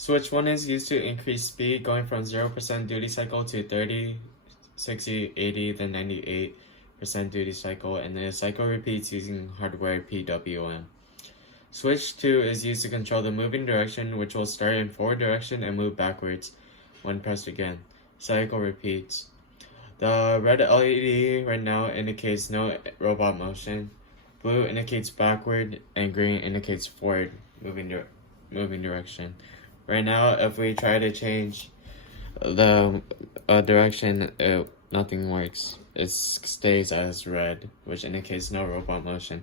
Switch 1 is used to increase speed, going from 0% duty cycle to 30, 60, 80, then 98% duty cycle, and the cycle repeats using hardware PWM. Switch 2 is used to control the moving direction, which will start in forward direction and move backwards when pressed again. Cycle repeats. The red LED right now indicates no robot motion. Blue indicates backward, and green indicates forward moving direction. Right now, if we try to change the direction, nothing works. It stays as red, which indicates no robot motion.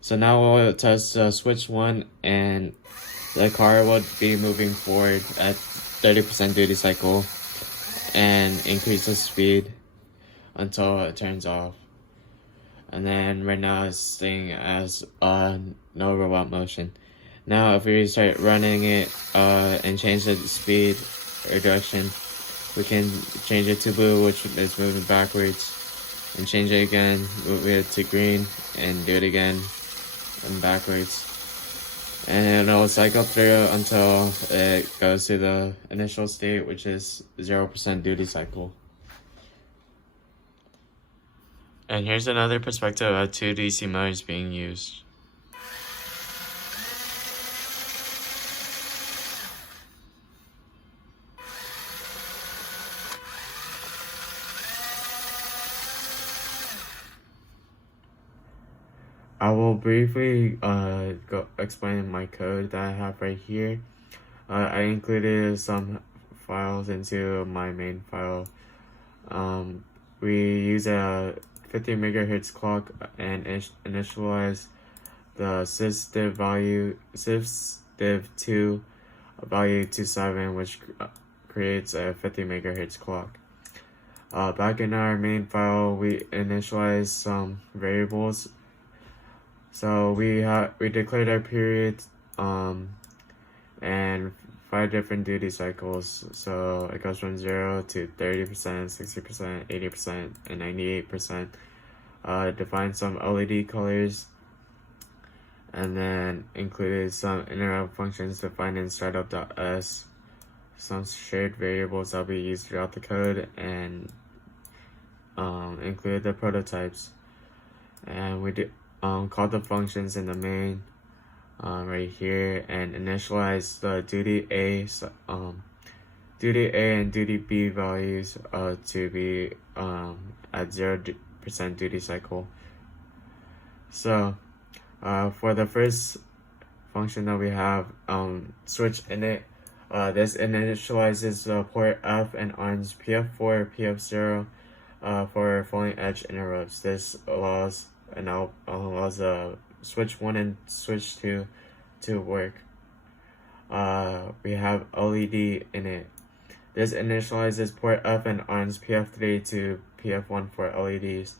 So now we'll test switch 1, and the car would be moving forward at 30% duty cycle and increase the speed until it turns off. And then right now it's staying as no robot motion. Now if we start running it and change the speed or direction, we can change it to blue, which is moving backwards, and change it again, move it to green, and do it again and backwards. And it'll cycle through until it goes to the initial state, which is 0% duty cycle. And here's another perspective of 2 DC motors being used. I will briefly explain my code that I have right here. I included some files into my main file. We use a 50 megahertz clock and initialize the sysdiv value, sysdiv2 value to 7, which creates a 50 megahertz clock. Back in our main file, we initialize some variables. So we declared our period and 5 different duty cycles. So it goes from 0 to 30%, 60%, 80%, and 98%. Define some LED colors, and then included some interrupt functions defined in startup.s, some shared variables that we use throughout the code, and included the prototypes. And we called the functions in the main right here, and initialize the duty A and duty B values to be at 0% duty cycle. So for the first function that we have, switch init, this initializes port F and ONs PF4, PF0 for falling edge interrupts. This allows switch 1 and switch 2 to work. We have LED in it. This initializes port F and ONs PF3 to PF1 for LEDs.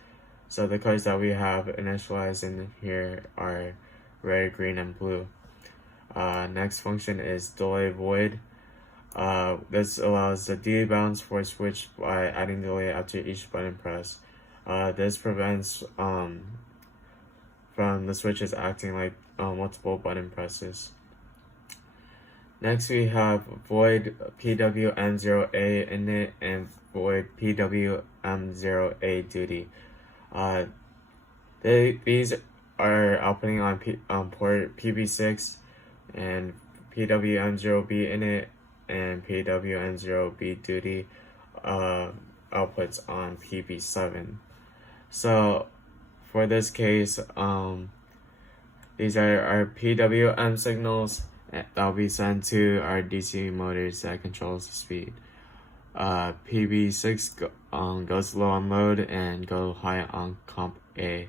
So the colors that we have initialized in here are red, green, and blue. Next function is delay void. This allows the delay bounds for switch by adding delay after each button press. This prevents from the switches acting like multiple button presses. Next we have void PWM0A init and void PWM0A duty. These are outputting on port PB6, and PWM0B init and PWM0B duty outputs on PB7. So for this case, these are our PWM signals that will be sent to our DC motors that controls the speed. PB6 goes low on load and go high on comp A.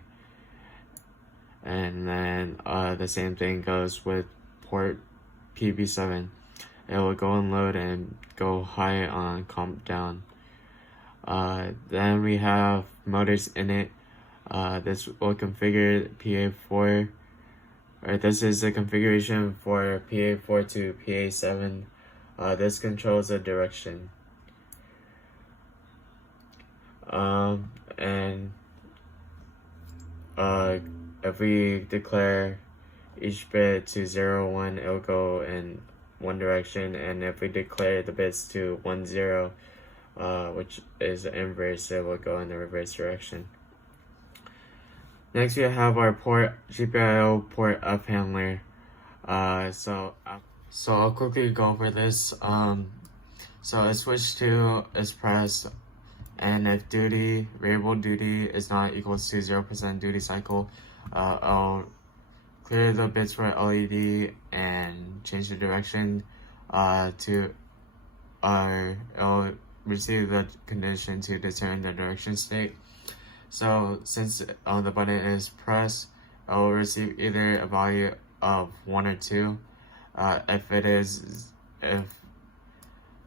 And then the same thing goes with port PB7. It will go on load and go high on comp down. Then we have motors in it. This will configure PA4. This is the configuration for PA4 to PA7. This controls the direction. And if we declare each bit to 0, 1, it'll go in one direction, and if we declare the bits to 1 0, which is the inverse, it will go in the reverse direction. Next, we have our GPIO port up handler. So I'll quickly go over this. So a switch to is pressed, and if variable duty is not equals to 0% duty cycle, I'll clear the bits for LED and change the direction it'll receive the condition to determine the direction state. So since the button is pressed, it will receive either a value of 1 or 2. If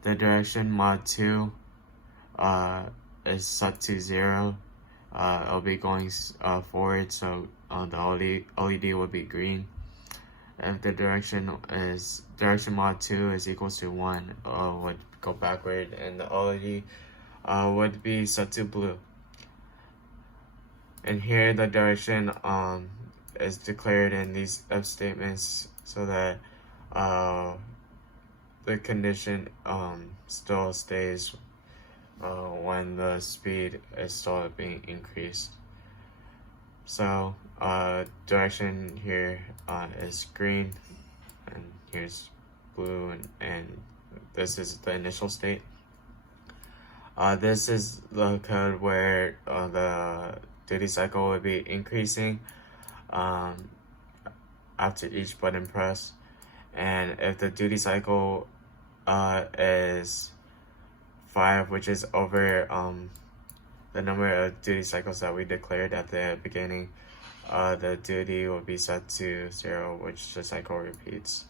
the direction mod 2 is set to 0, it'll be going forward, so the LED will be green. If the direction mod 2 is equals to 1, would go backward, and the LED would be set to blue. And here the direction is declared in these if statements, so that the condition still stays when the speed is still being increased. So direction here is green, and here's blue, and this is the initial state. This is the code where the duty cycle will be increasing after each button press, and if the duty cycle is 5, which is over the number of duty cycles that we declared at the beginning, the duty will be set to 0, which the cycle repeats.